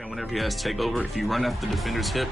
And whenever he has takeover, if you run at the defender's hip,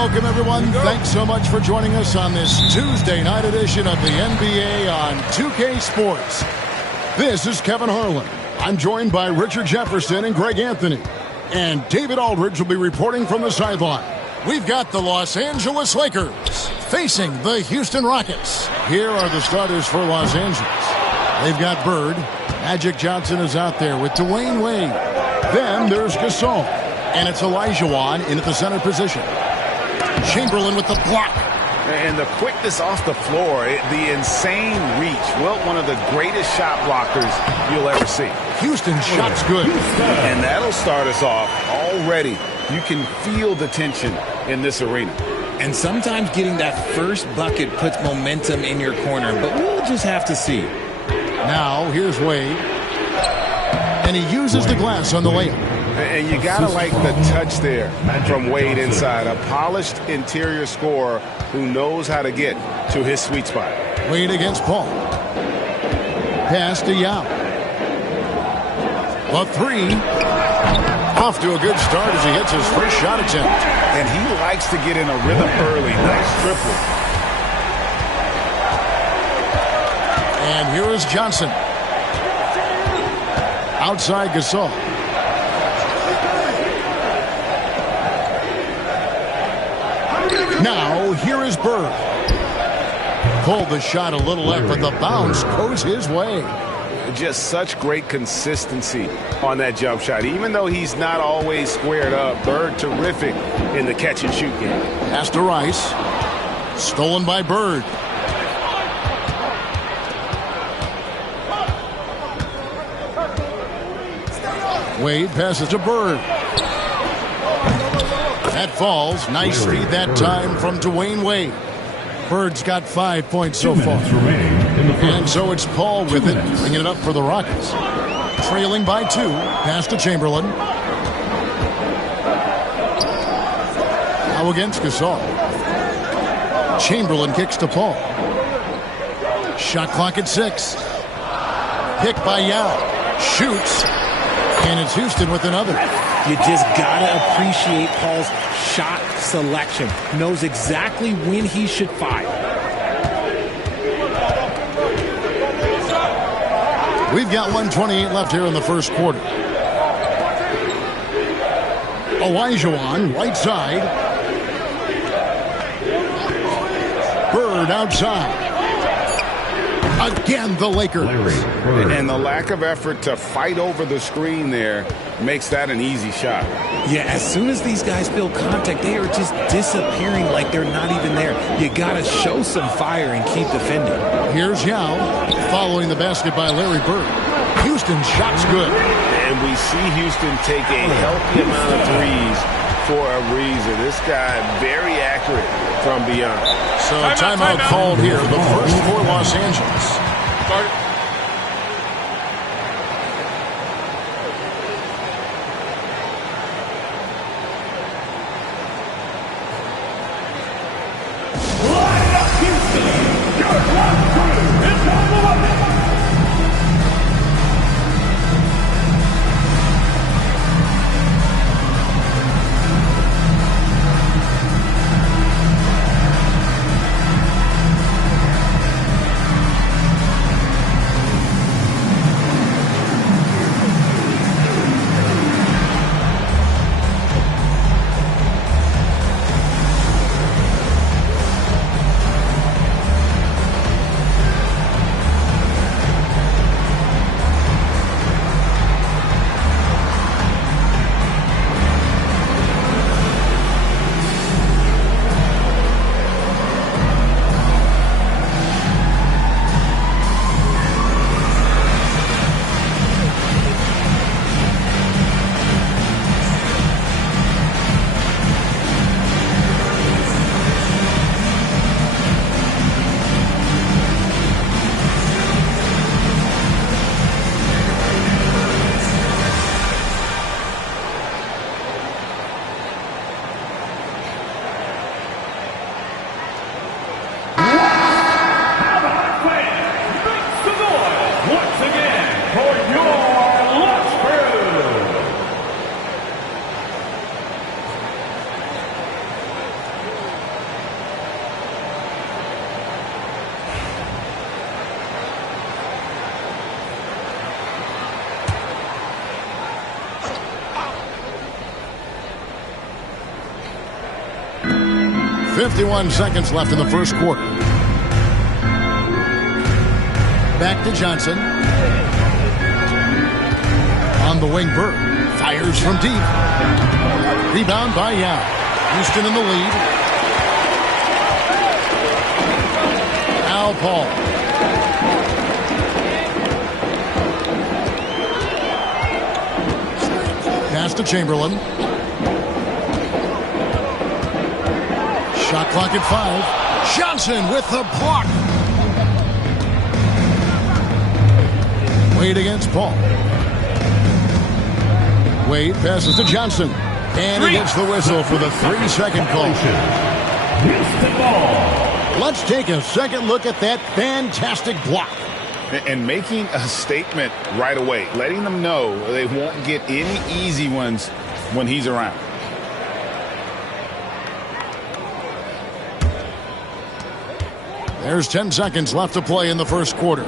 welcome, everyone. Thanks so much for joining us on this Tuesday night edition of the NBA on 2K Sports. This is Kevin Harlan. I'm joined by Richard Jefferson and Greg Anthony. And David Aldridge will be reporting from the sideline. We've got the Los Angeles Lakers facing the Houston Rockets. Here are the starters for Los Angeles. They've got Bird. Magic Johnson is out there with Dwayne Wade. Then there's Gasol. And it's Olajuwon in at the center position. Chamberlain with the block. And the quickness off the floor, the insane reach. Well, one of the greatest shot blockers you'll ever see. Houston's shot's good. And that'll start us off already. You can feel the tension in this arena. And sometimes getting that first bucket puts momentum in your corner, but we'll just have to see. Now, here's Wade. And he uses the glass on the layup. And you got to like the touch there from Wade inside. A polished interior scorer who knows how to get to his sweet spot. Wade against Paul. Pass to Yao. A three. Off to a good start as he hits his first shot attempt. And he likes to get in a rhythm early. Nice triple. And here is Johnson. Outside Gasol. Now, here is Bird. Pulled the shot a little left, but the bounce goes his way. Just such great consistency on that jump shot. Even though he's not always squared up, Bird terrific in the catch-and-shoot game. Pass to Rice. Stolen by Bird. Wade passes to Bird. That falls. Nice feed that time from Dwayne Wade. Bird's got 5 points so far. And so it's Paul with it, bringing it up for the Rockets. Trailing by 2. Pass to Chamberlain. Now against Gasol. Chamberlain kicks to Paul. Shot clock at 6. Picked by Yao. Shoots. And it's Houston with another. You just got to appreciate Paul's shot selection. Knows exactly when he should fire. We've got 1:28 left here in the first quarter. Olajuwon, right side. Bird outside. Again, the Lakers. And the lack of effort to fight over the screen there makes that an easy shot. Yeah, as soon as these guys feel contact, they are just disappearing like they're not even there. You got to show some fire and keep defending. Here's Yao following the basket by Larry Bird. Houston's shot's good. And we see Houston take a healthy amount of threes for a reason. This guy very accurate from beyond. So timeout called here. The first for Los Angeles. 51 seconds left in the first quarter. Back to Johnson. On the wing, Bird fires from deep. Rebound by Yao. Houston in the lead. Al Paul. Pass to Chamberlain. Shot clock at 5. Johnson with the block. Wade against Paul. Wade passes to Johnson. And he gets the whistle for the 3-second call. Let's take a second look at that fantastic block. And making a statement right away, letting them know they won't get any easy ones when he's around. There's 10 seconds left to play in the first quarter.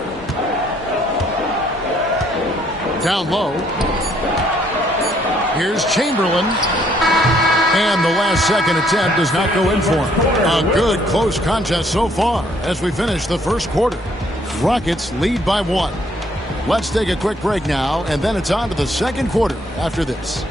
Down low. Here's Chamberlain. And the last second attempt does not go in for him. A good close contest so far as we finish the first quarter. Rockets lead by 1. Let's take a quick break now, and then it's on to the second quarter after this.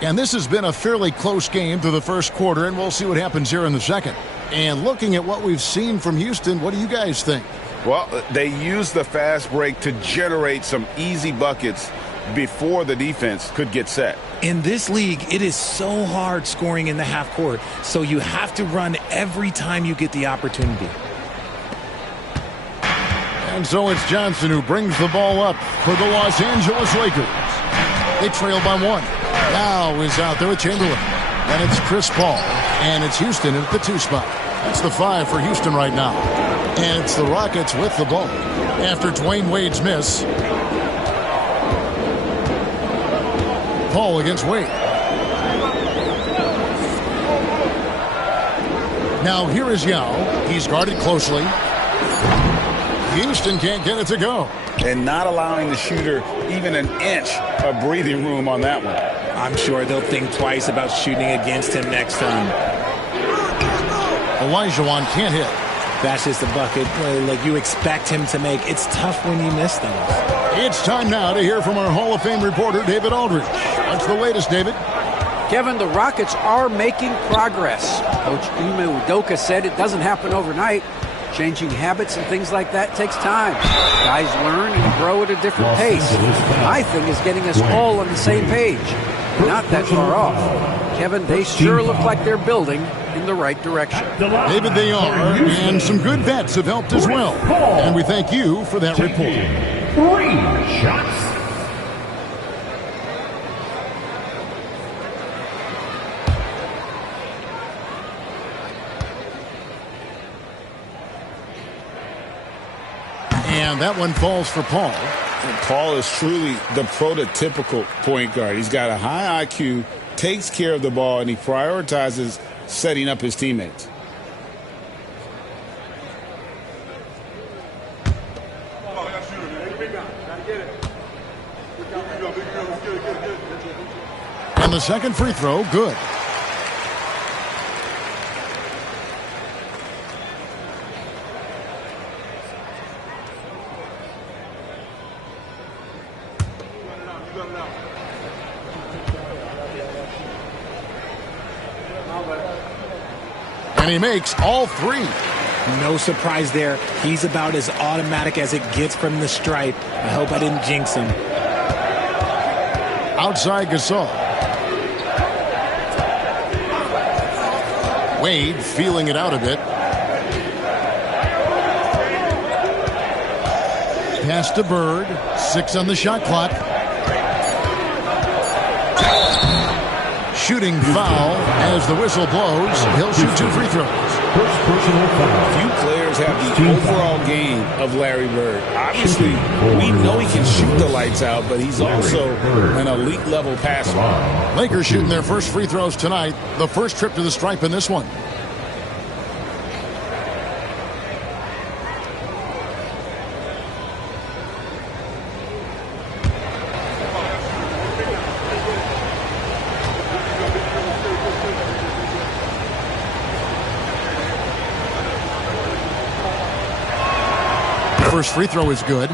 And this has been a fairly close game through the first quarter, and we'll see what happens here in the second. And looking at what we've seen from Houston, what do you guys think? Well, they used the fast break to generate some easy buckets before the defense could get set. In this league, it is so hard scoring in the half court, so you have to run every time you get the opportunity. And so it's Johnson who brings the ball up for the Los Angeles Lakers. They trail by 1. Now is out there with Chamberlain. And it's Chris Paul. And it's Houston at the 2 spot. That's the 5 for Houston right now. And it's the Rockets with the ball after Dwayne Wade's miss. Paul against Wade. Now here is Yao. He's guarded closely. Houston can't get it to go. And not allowing the shooter even an inch of breathing room on that one. I'm sure they'll think twice about shooting against him next time. Olajuwon can't hit. That's just a bucket like you expect him to make. It's tough when you miss those. It's time now to hear from our Hall of Fame reporter, David Aldridge. What's the latest, David? Kevin, the Rockets are making progress. Coach Ime Udoka said it doesn't happen overnight. Changing habits and things like that takes time. Guys learn and grow at a different pace. My thing is getting us all on the same page. Not that far off. Kevin, they sure look like they're building in the right direction. David, they are, and some good vets have helped as well. And we thank you for that report. 3 shots. And that one falls for Paul. And Paul is truly the prototypical point guard. He's got a high IQ, takes care of the ball, and he prioritizes setting up his teammates. And the second free throw, good. And he makes all 3. No surprise there. He's about as automatic as it gets from the stripe. I hope I didn't jinx him. Outside Gasol. Wade feeling it out a bit. Pass to Bird. 6 on the shot clock. Shooting foul as the whistle blows. He'll shoot 2 free throws. Few players have the overall game of Larry Bird. Obviously, we know he can shoot the lights out, but he's also an elite level passer. Lakers shooting their first free throws tonight. The first trip to the stripe in this one. First free throw is good.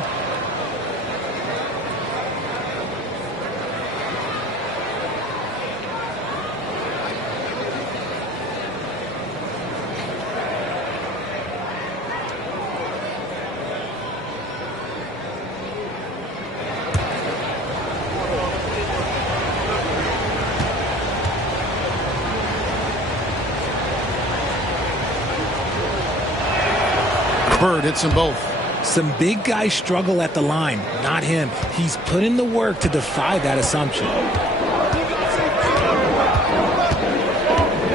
Bird hits them both. Some big guys struggle at the line, not him. He's put in the work to defy that assumption.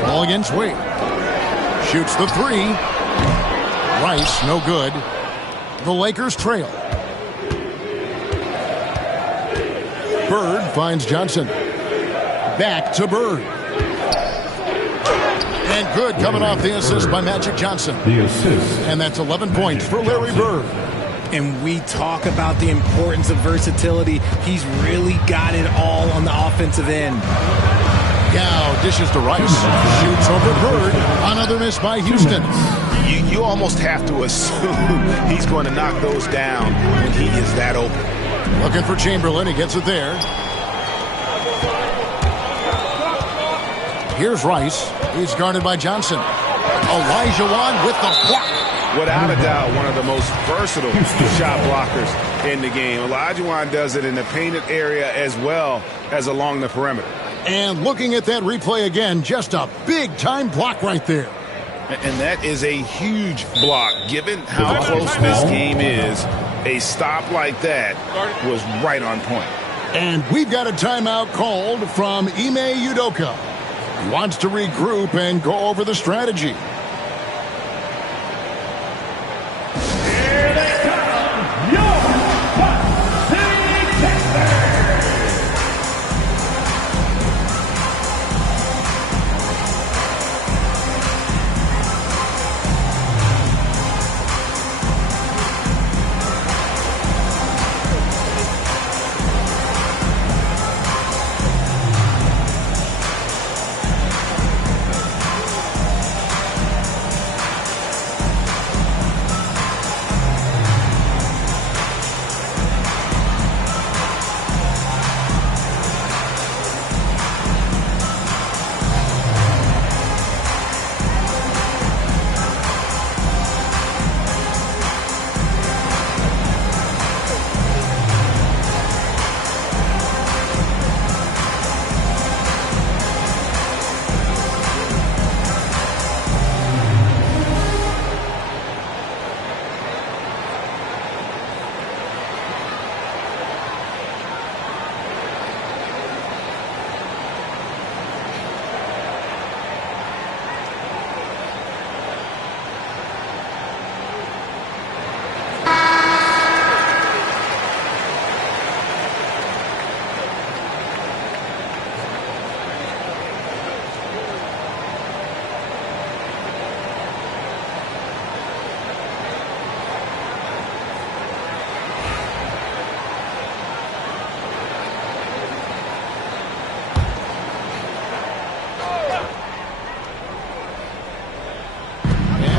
Ball against Wade. Shoots the three. Rice, no good. The Lakers trail. Bird finds Johnson. Back to Bird. And good coming off the assist by Magic Johnson. The assist. And that's 11 points for Larry Bird. And we talk about the importance of versatility. He's really got it all on the offensive end. Yao dishes to Rice. Shoots over Bird. Another miss by Houston. You almost have to assume he's going to knock those down when he is that open. Looking for Chamberlain. He gets it there. Here's Rice. He's guarded by Johnson. Elijah Wan with the block. Without a doubt, one of the most versatile shot blockers in the game. Elijah Wan does it in the painted area as well as along the perimeter. And looking at that replay again, just a big-time block right there. And that is a huge block. Given how close this game is, a stop like that was right on point. And we've got a timeout called from Ime Udoka. He wants to regroup and go over the strategy.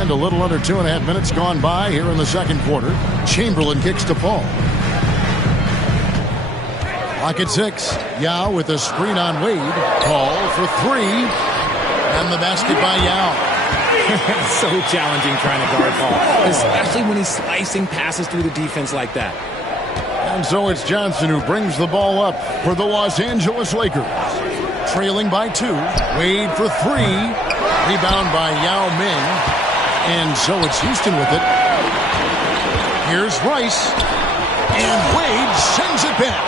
A little under 2.5 minutes gone by here in the second quarter. Chamberlain kicks to Paul. Lock at 6. Yao with a screen on Wade. Paul for 3. And the basket by Yao. So challenging trying to guard Paul, especially when he's slicing passes through the defense like that. And so it's Johnson who brings the ball up for the Los Angeles Lakers. Trailing by 2. Wade for 3. Rebound by Yao Ming. And so it's Houston with it. Here's Rice. And Wade sends it back.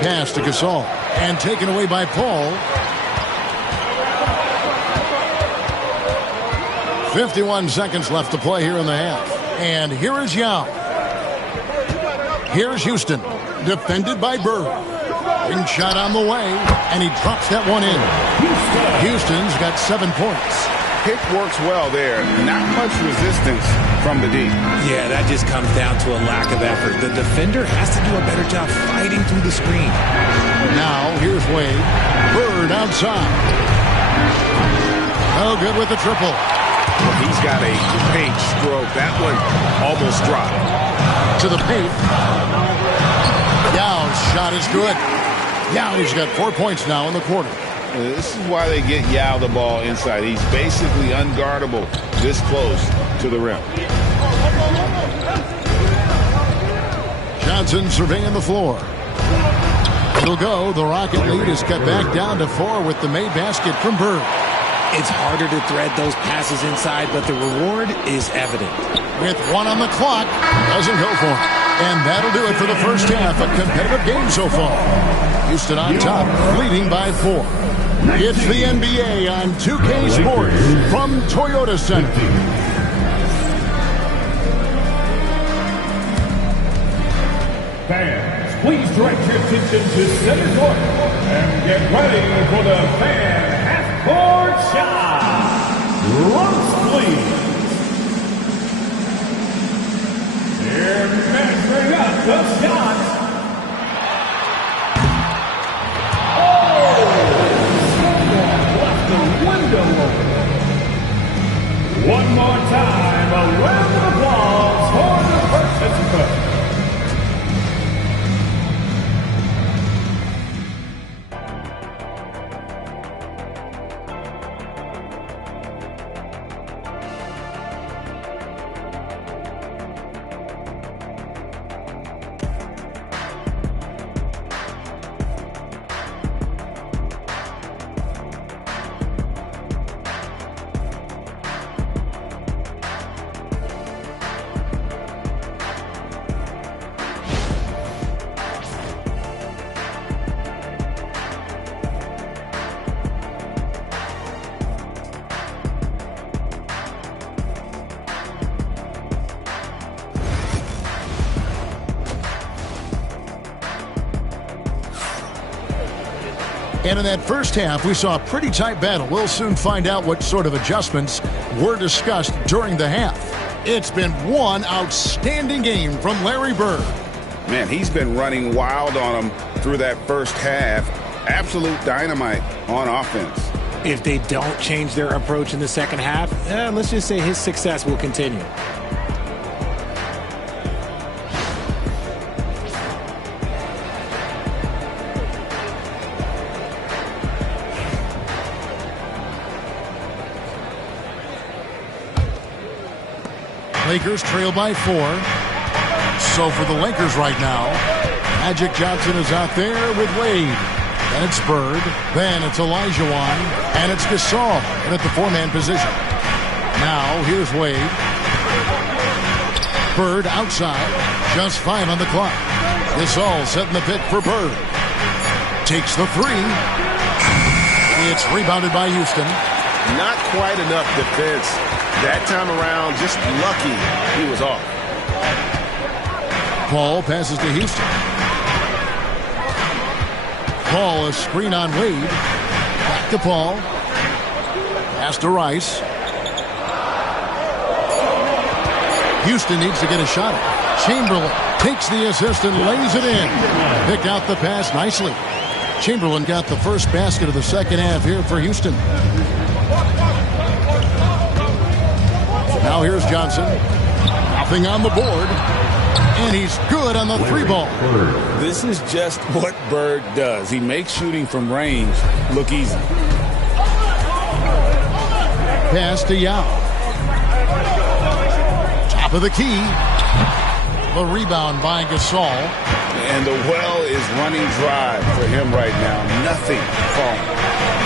Pass to Gasol. And taken away by Paul. 51 seconds left to play here in the half. And here is Yao. Here's Houston. Defended by Bird. Ring shot on the way, and he drops that one in. Houston's got 7 points. Pick works well there. Not much resistance from the D. Yeah, that just comes down to a lack of effort. The defender has to do a better job fighting through the screen. Now, here's Wade. Bird outside. No good with the triple. Well, he's got a great stroke. That one almost dropped. To the paint. Yao's shot is good. Yao's got 4 points now in the quarter. This is why they get Yao the ball inside. He's basically unguardable this close to the rim. Johnson surveying the floor. It'll go. The Rocket lead is cut back down to 4 with the made basket from Bird. It's harder to thread those passes inside, but the reward is evident. With 1 on the clock, doesn't go for it. And that'll do it for the first half. A competitive game so far. Houston on top, leading by 4. It's the NBA on 2K Sports from Toyota Center. Fans, please direct your attention to center court and get ready for the fan half-court shot. Drums, please. They're measuring up the shots. Oh! Someone left the window open. One more time, a round of applause for the participants. And in that first half, we saw a pretty tight battle. We'll soon find out what sort of adjustments were discussed during the half. It's been one outstanding game from Larry Bird. Man, he's been running wild on them through that first half. Absolute dynamite on offense. If they don't change their approach in the second half, let's just say his success will continue. Lakers trail by 4. So for the Lakers right now, Magic Johnson is out there with Wade. Then it's Bird. Then it's Olajuwon. And it's Gasol in at the 4-man position. Now here's Wade. Bird outside. Just 5 on the clock. Gasol setting the pick for Bird. Takes the 3. It's rebounded by Houston. Not quite enough defense. That time around, just lucky he was off. Paul passes to Houston. Paul, a screen on Wade. Back to Paul. Pass to Rice. Houston needs to get a shot at. Chamberlain takes the assist and lays it in. Picked out the pass nicely. Chamberlain got the first basket of the second half here for Houston. Now here's Johnson. Nothing on the board. And he's good on the 3-ball. This is just what Bird does. He makes shooting from range look easy. Pass to Yao. Top of the key. The rebound by Gasol. And the well is running dry for him right now. Nothing falling.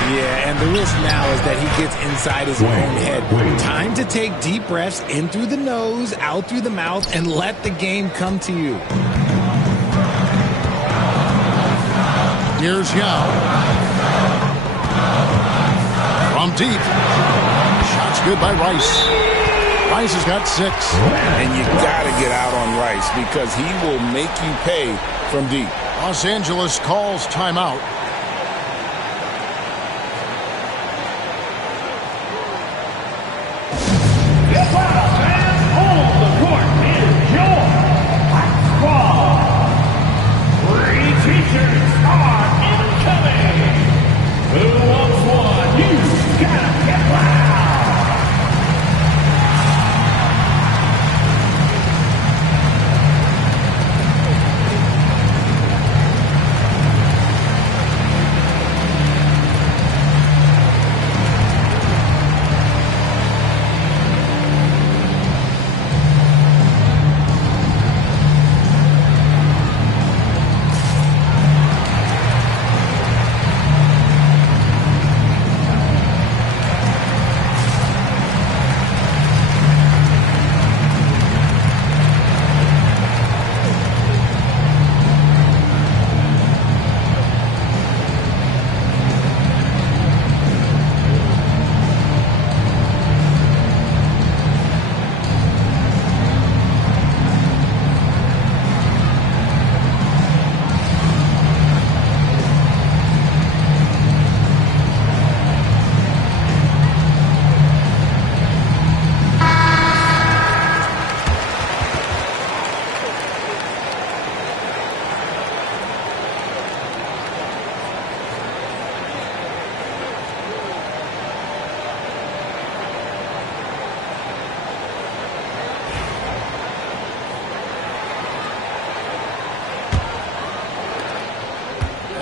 Yeah, and the risk now is that he gets inside his own head. Time to take deep breaths in through the nose, out through the mouth, and let the game come to you. Here's Yao. From deep. Shot's good by Rice. Rice has got 6. And you got to get out on Rice because he will make you pay from deep. Los Angeles calls timeout. Who wants one? You gotta get one.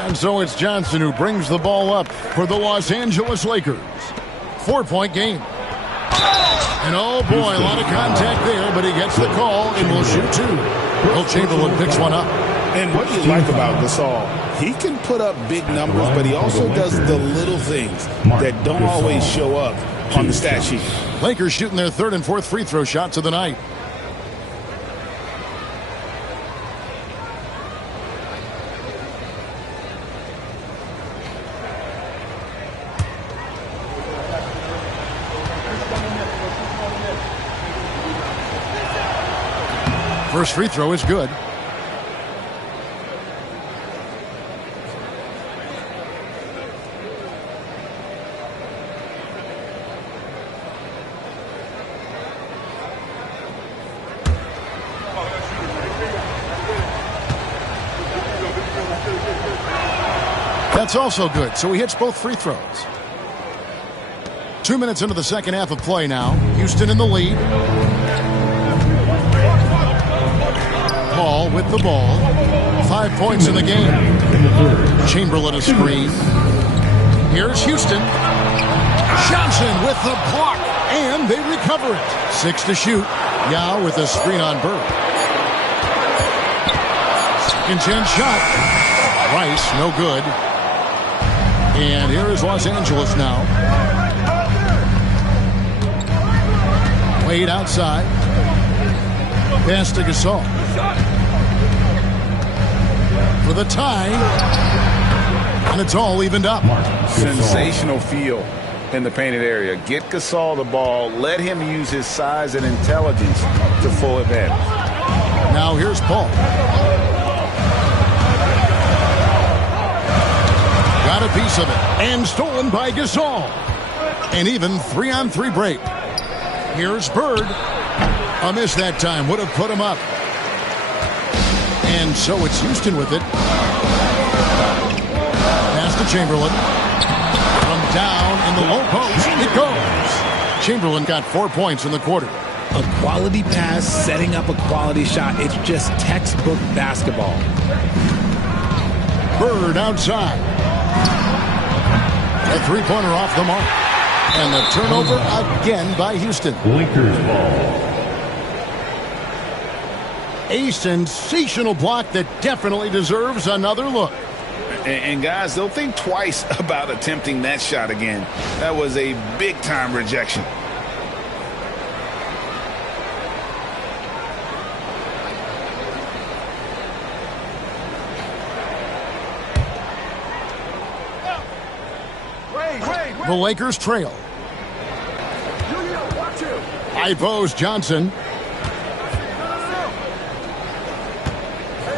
And so it's Johnson who brings the ball up for the Los Angeles Lakers. 4-point game. And oh boy, a lot of contact there, but he gets the call and will shoot two. Will Chamberlain picks one up. And what do you like about Gasol? He can put up big numbers, but he also does the little things that don't always show up on the stat sheet. Lakers shooting their third and fourth free throw shots of the night. First free throw is good. That's also good, so he hits both free throws. 2 minutes into the second half of play now. Houston in the lead. Paul with the ball. 5 points in the game. Chamberlain a screen. Here's Houston. Johnson with the block, and they recover it. 6 to shoot. Yao with a screen on Bird. Second chance shot. Rice, no good. And here is Los Angeles now. Wade outside. Pass to Gasol. For the tie. And it's all evened up. Sensational feel in the painted area. Get Gasol the ball. Let him use his size and intelligence to full advantage. Now here's Paul. Got a piece of it. And stolen by Gasol. An even 3-on-3 break. Here's Bird. A miss that time. Would have put him up. And so it's Houston with it. Pass to Chamberlain. From down in the low post. It goes. Chamberlain got 4 points in the quarter. A quality pass, setting up a quality shot. It's just textbook basketball. Bird outside. A three-pointer off the mark. And the turnover again by Houston. Lakers ball. A sensational block that definitely deserves another look. And guys, don't think twice about attempting that shot again. That was a big-time rejection. The Lakers trail. High post Johnson.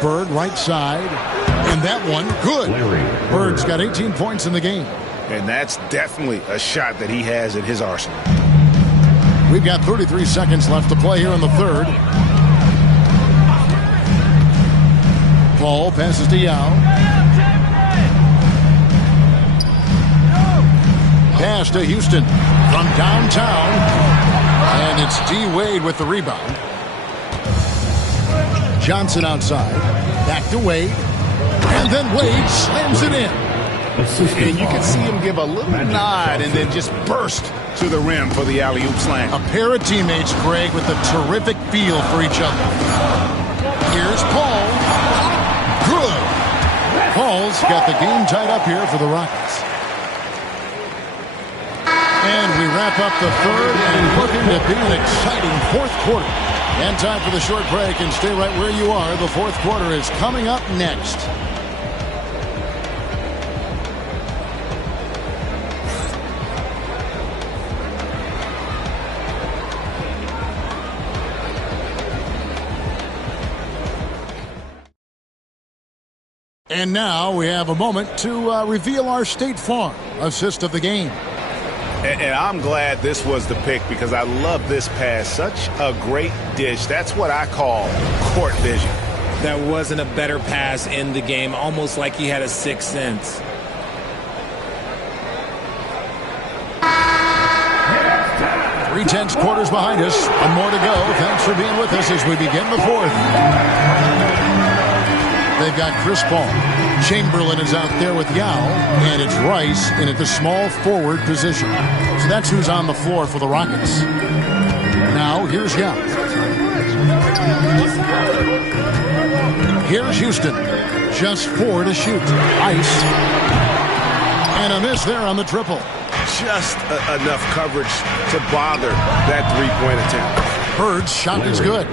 Bird right side. And that one, good. Bird's got 18 points in the game. And that's definitely a shot that he has in his arsenal. We've got 33 seconds left to play here in the third. Paul passes to Yao. Pass to Houston from downtown. And it's D. Wade with the rebound. Johnson outside. Back to Wade. And then Wade slams it in. And you can see him give a little nod and then just burst to the rim for the alley-oop slam. A pair of teammates, Greg, with a terrific feel for each other. Here's Paul. Good. Paul's got the game tied up here for the Rockets. And we wrap up the third and looking to be an exciting fourth quarter. And time for the short break, and stay right where you are. The fourth quarter is coming up next. And now we have a moment to reveal our State Farm assist of the game. And I'm glad this was the pick because I love this pass. Such a great dish. That's what I call court vision. There wasn't a better pass in the game, almost like he had a sixth sense. Three-tenths quarters behind us. One more to go. Thanks for being with us as we begin the fourth. They've got Chris Paul. Chamberlain is out there with Yao, and it's Rice in at the small forward position. So that's who's on the floor for the Rockets. Now, here's Yao. Here's Houston. Just 4 to shoot. Ice. And a miss there on the triple. Just enough coverage to bother that three-point attempt. Bird's shot is good.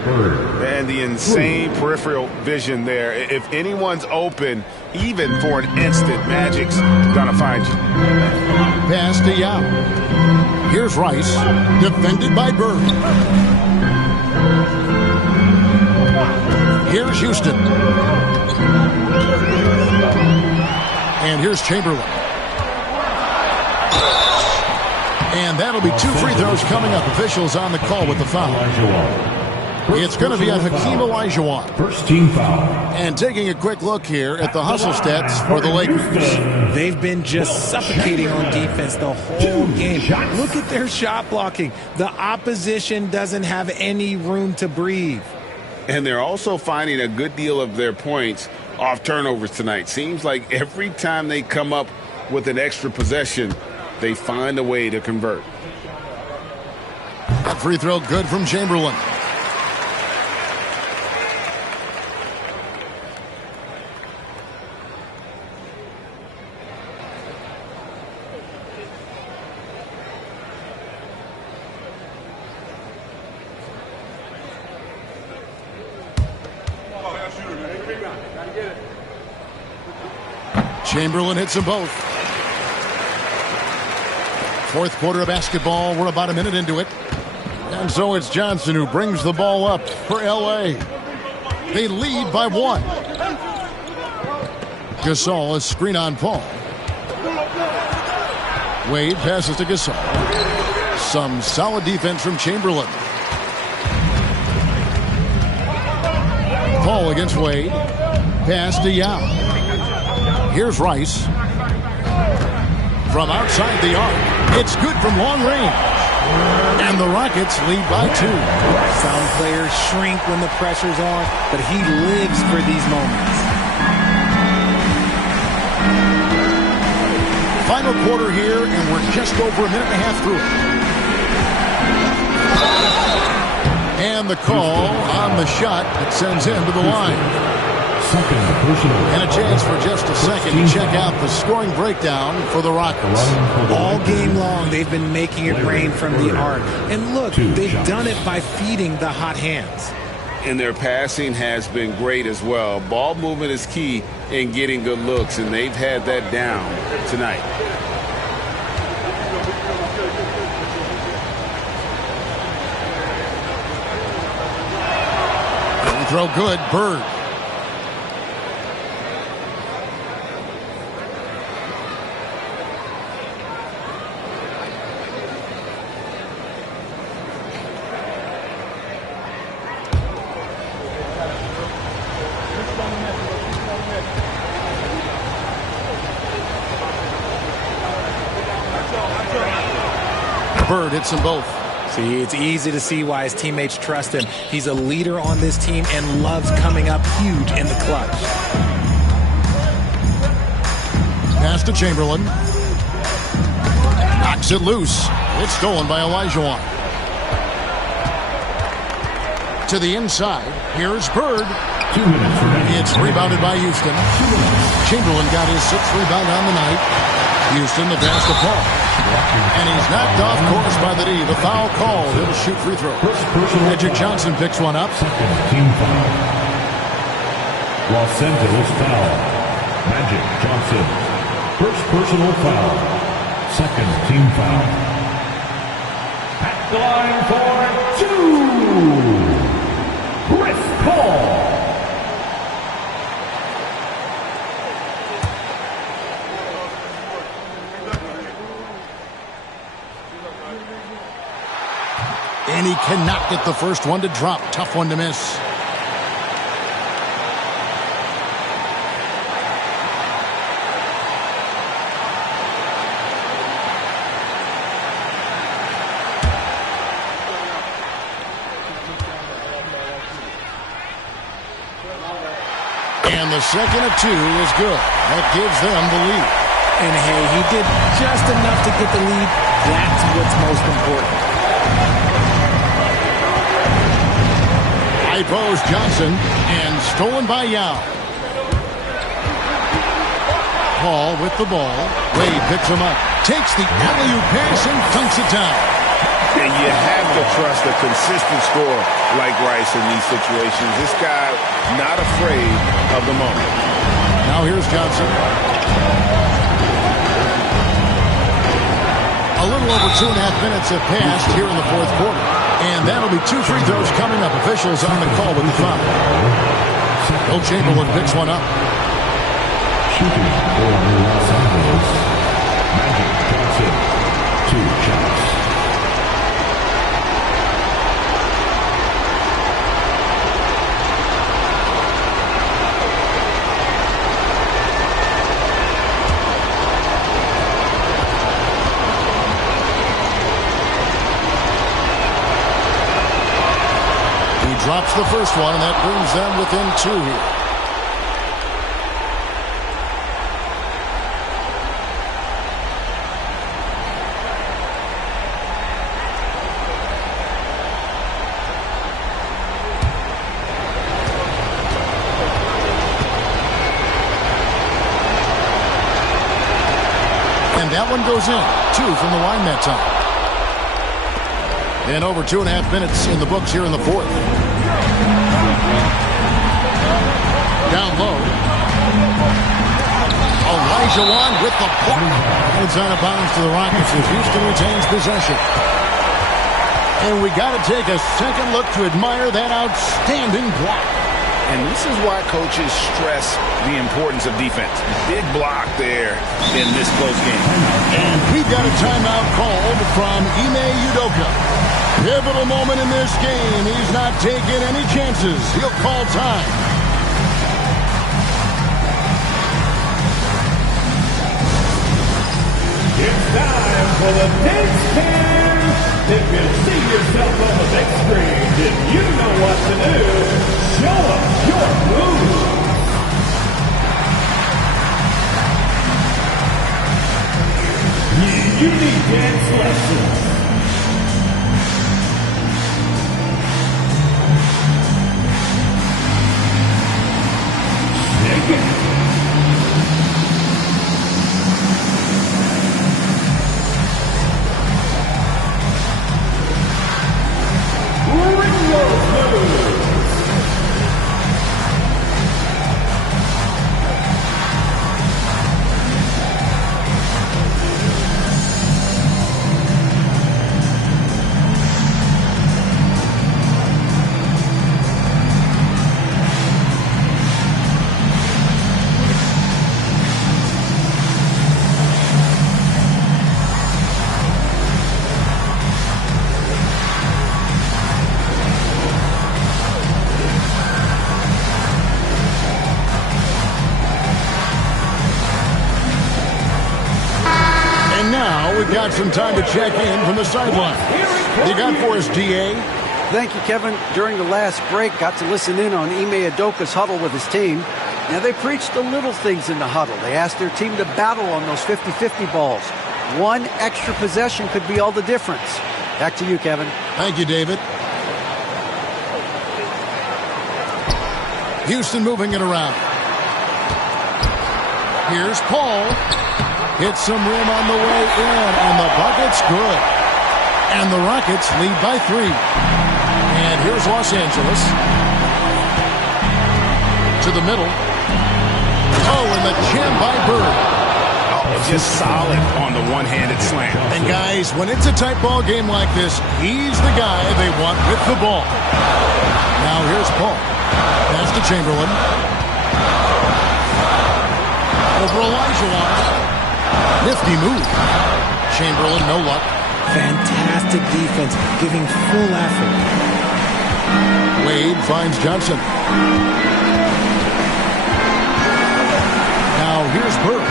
And the insane peripheral vision there. If anyone's open, even for an instant, Magic's gonna find you. Pass to Yao. Here's Rice, defended by Bird. Here's Houston. And here's Chamberlain. And that'll be 2 free throws coming up. Officials on the call with the foul. It's going to be on Hakeem Olajuwon. First team foul. And taking a quick look here at the hustle stats for the Lakers. They've been just suffocating on defense the whole game. Look at their shot blocking. The opposition doesn't have any room to breathe. And they're also finding a good deal of their points off turnovers tonight. Seems like every time they come up with an extra possession, they find a way to convert. That free throw good from Chamberlain. Chamberlain hits them both. Fourth quarter of basketball. We're about a minute into it. And so it's Johnson who brings the ball up for L.A. They lead by 1. Gasol is screen on Paul. Wade passes to Gasol. Some solid defense from Chamberlain. Paul against Wade. Pass to Yao. Here's Rice. From outside the arc. It's good from long range. And the Rockets lead by 2. Some players shrink when the pressure's on, but he lives for these moments. Final quarter here, and we're just over a minute and a half through it. And the call on the shot that sends him to the line. And a chance for just a second to check out the scoring breakdown for the Rockets. All game long, they've been making it rain from the arc. And look, they've done it by feeding the hot hands. And their passing has been great as well. Ball movement is key in getting good looks, and they've had that down tonight. Throw good, Bird. Bird hits them both. See, it's easy to see why his teammates trust him. He's a leader on this team and loves coming up huge in the clutch. Pass to Chamberlain. Knocks it loose. It's stolen by Olajuwon. To the inside. Here's Bird. 2 minutes remaining. It's rebounded by Houston. Chamberlain got his 6th rebound on the night. Houston, the pass to Paul. And he's knocked off course by the D. The foul called. He'll shoot free throw. Magic Johnson picks one up. Second team foul. Los Angeles foul. Magic Johnson. First personal foul. Second team foul. At the line for 2. Chris Paul. And he cannot get the first one to drop. Tough one to miss. And And the second of 2 is good. That gives them the lead. And hey, he did just enough to get the lead. That's what's most important. High post Johnson, and stolen by Yao. Paul with the ball. Wade picks him up. Takes the alley-oop pass and dunks it down. And you have to trust a consistent scorer like Rice in these situations. This guy not afraid of the moment. Now here's Johnson. A little over 2.5 minutes have passed here in the fourth quarter. And that'll be 2 free throws coming up. Officials on the call with the foul. Will Chamberlain picks one up. Shooting for Los Angeles, Magic Johnson, 2 shots. Drops the first one, and that brings them within 2 here. And that one goes in. 2 from the line that time. And over 2.5 minutes in the books here in the fourth. Down low. Olajuwon with the block. It's out of bounds to the Rockets as Houston retains possession. And we got to take a second look to admire that outstanding block. And this is why coaches stress the importance of defense. Big block there in this close game. And we've got a timeout called from Ime Udoka. Pivotal moment in this game. He's not taking any chances. He'll call time. It's time for the big stand. If you see yourself on the big screen, then you know what to do. Show us your moves. You need dance lessons. Shake it. We've got some time to check in from the sideline. You got for us, D.A.? Thank you, Kevin. During the last break, got to listen in on Ime Udoka's huddle with his team. Now, they preached the little things in the huddle. They asked their team to battle on those 50-50 balls. One extra possession could be all the difference. Back to you, Kevin. Thank you, David. Houston moving it around. Here's Paul. Hits some rim on the way in, and the bucket's good. And the Rockets lead by 3. And here's Los Angeles. To the middle. Oh, and the jam by Bird. Oh, just solid on the one-handed slam. And guys, when it's a tight ball game like this, he's the guy they want with the ball. Now here's Paul. Pass to Chamberlain. Over Olajuwon. Nifty move. Chamberlain, no luck. Fantastic defense, giving full effort. Wade finds Johnson. Now here's Bird.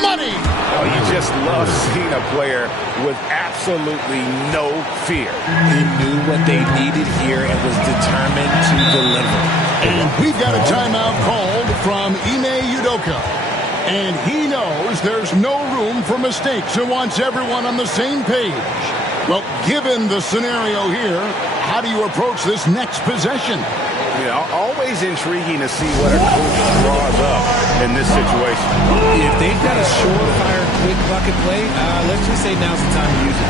Money! Oh, you just just love seeing a player with absolutely no fear. He knew what they needed here and was determined to deliver. And we've got a timeout called from Ime Udoka. And he knows there's no room for mistakes and wants everyone on the same page. Well, given the scenario here, how do you approach this next possession? Yeah, always intriguing to see what a coach draws up in this situation. If they've got a surefire, quick bucket play, let's just say now's the time to use it.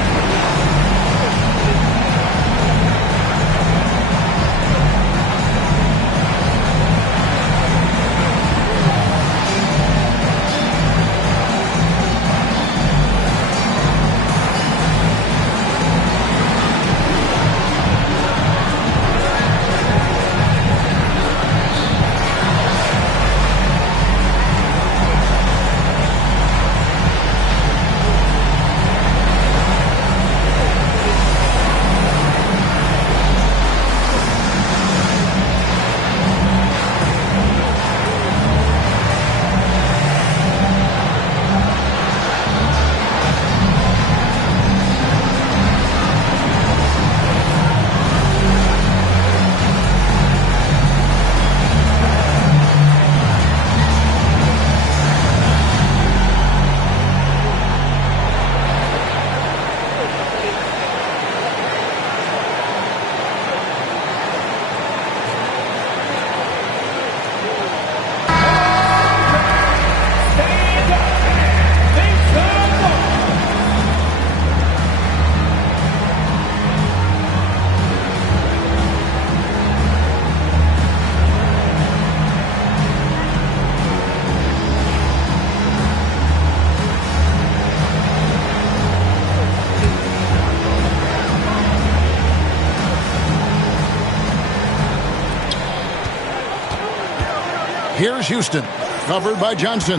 Here's Houston, covered by Johnson.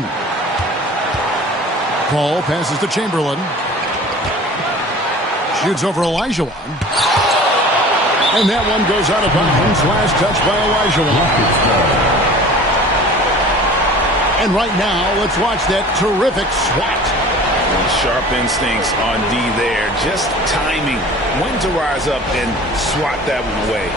Paul passes to Chamberlain. Shoots over Olajuwon. And that one goes out of bounds. Last touch by Olajuwon. And right now, let's watch that terrific swat. Sharp instincts on D there. Just timing when to rise up and swat that one away.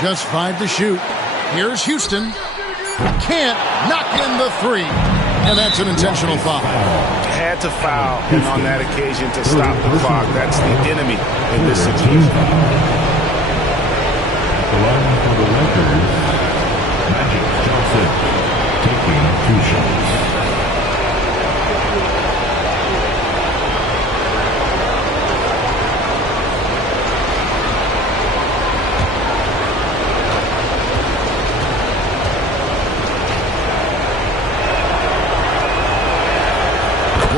Just 5 to shoot. Here's Houston. Can't knock in the 3. And that's an intentional foul. Had to foul, and on that occasion to stop the clock. That's the enemy in this situation. The line for the Lakers, Magic Johnson, taking 2 shots.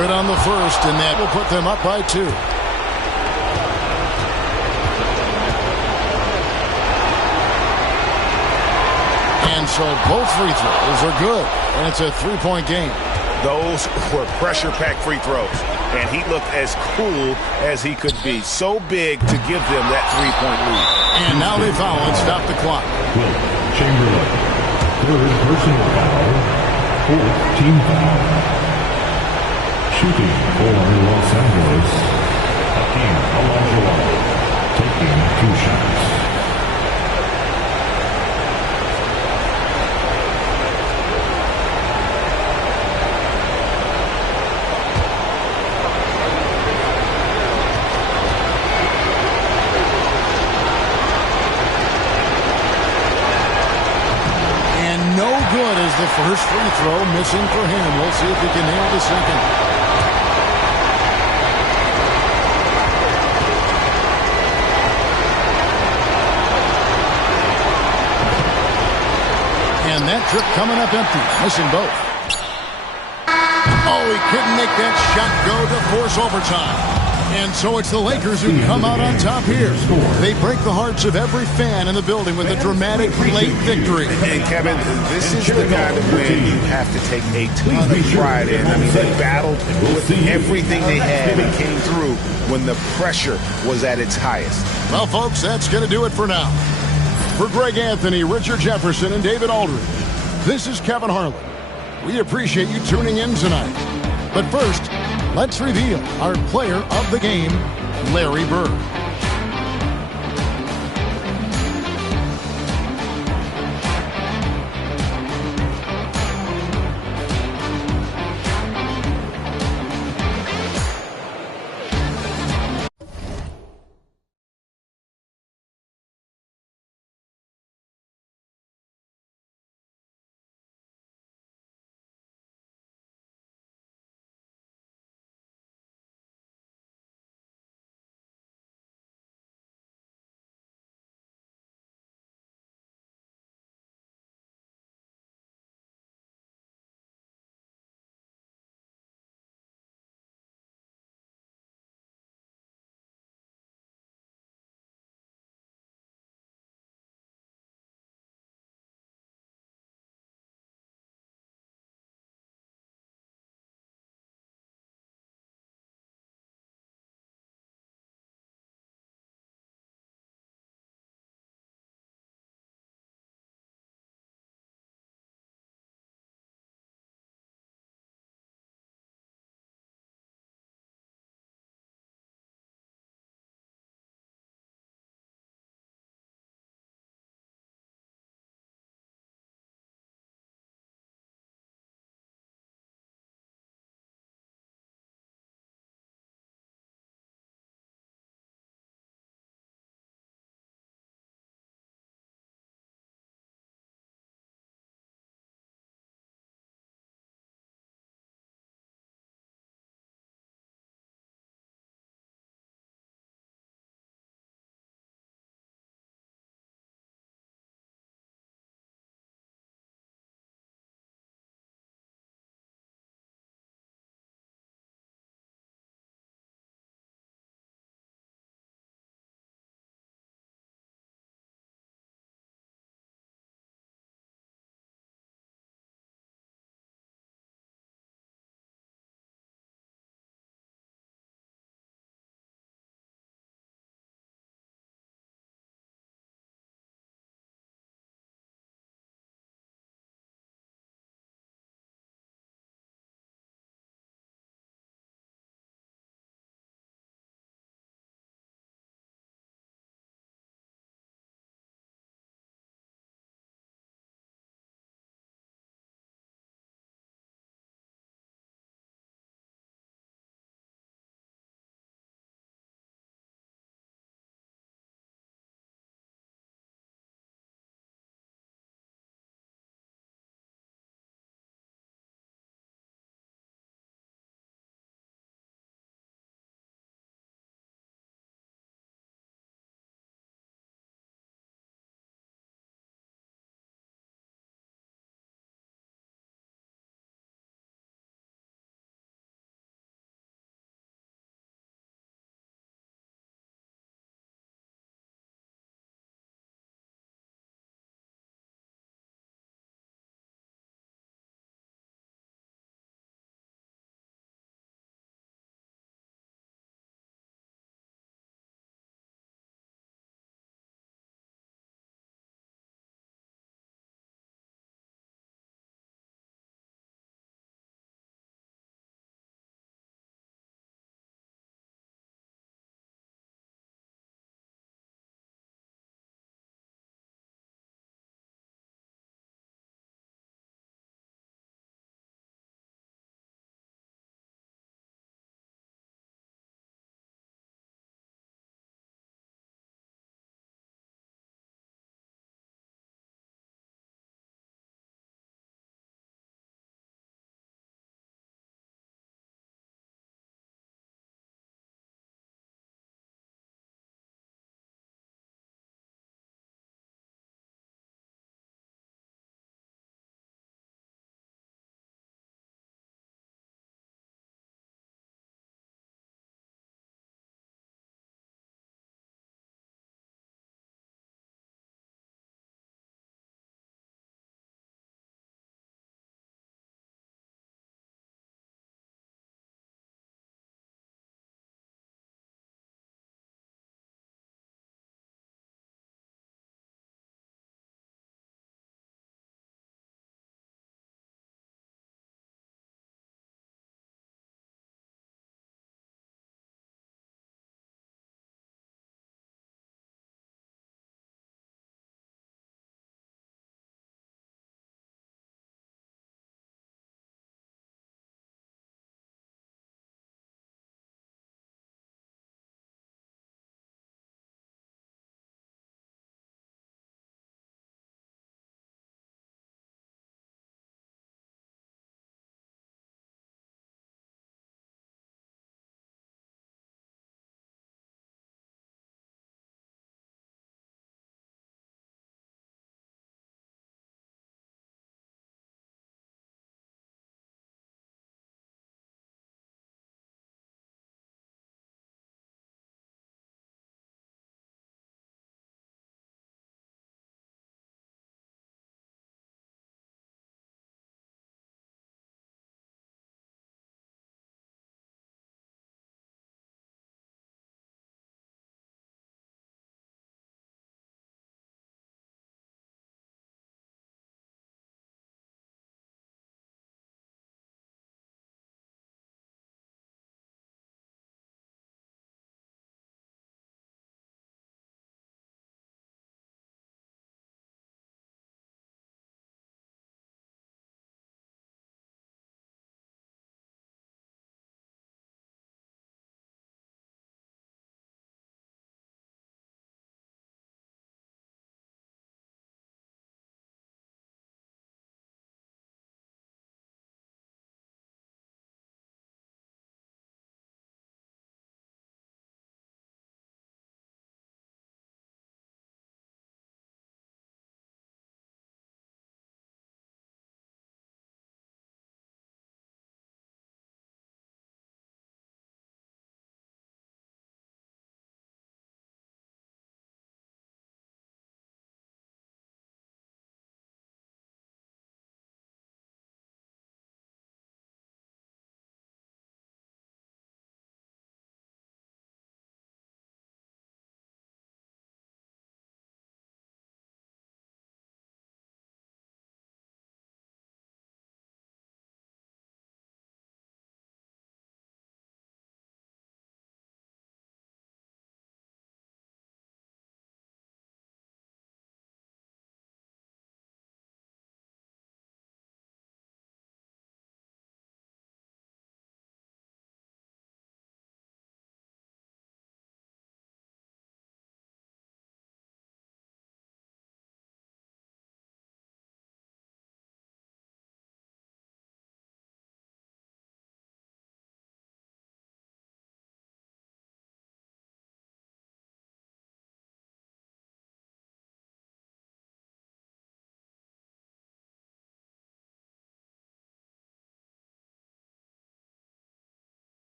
Good on the first, and that will put them up by 2. And so both free throws are good, and it's a 3-point game. Those were pressure-packed free throws, and he looked as cool as he could be. So big to give them that 3-point lead. And now they foul and stop the clock. Will Chamberlain, 3rd personal foul, 4th team foul. Shooting for Los Angeles, Hakeem Olajuwon, taking 2 shots. And no good as the first free throw missing for him. We'll see if he can nail the second. And that trip coming up empty, missing both. Oh, he couldn't make that shot go to force overtime. And so it's the Lakers who come out on top here. They break the hearts of every fan in the building with a dramatic late victory. And Kevin, this is the kind of win you have to take a ton of pride in. I mean, they battled with everything they had and came through when the pressure was at its highest. Well, folks, that's going to do it for now. For Greg Anthony, Richard Jefferson, and David Aldridge, this is Kevin Harlan. We appreciate you tuning in tonight. But first, let's reveal our player of the game, Larry Bird.